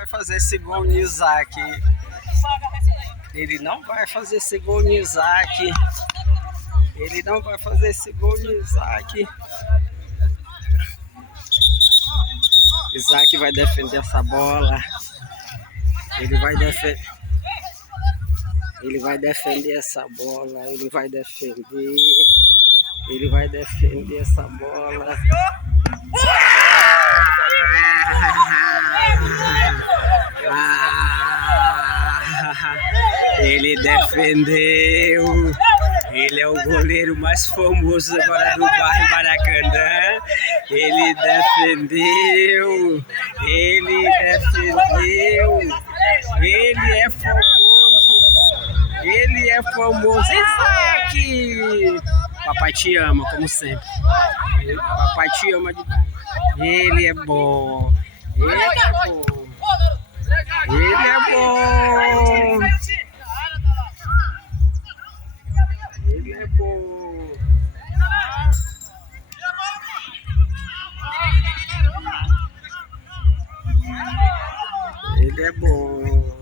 Vai fazer esse gol no Isaac. Ele não vai fazer esse gol no Isaac. Ele não vai fazer esse gol no Isaac. Isaac vai defender essa bola. Ele vai defender. Ele vai defender essa bola. Ele vai defender. Ele vai defender essa bola. Ele defendeu. Ele é o goleiro mais famoso agora do bairro Maracanã. Ele defendeu. Ele defendeu. Ele é famoso. Ele é famoso. Isaac! Papai te ama, como sempre. Papai te ama demais. Ele é bom. Ele é bom. Ele é bom. Ele é bom. Ele é bom.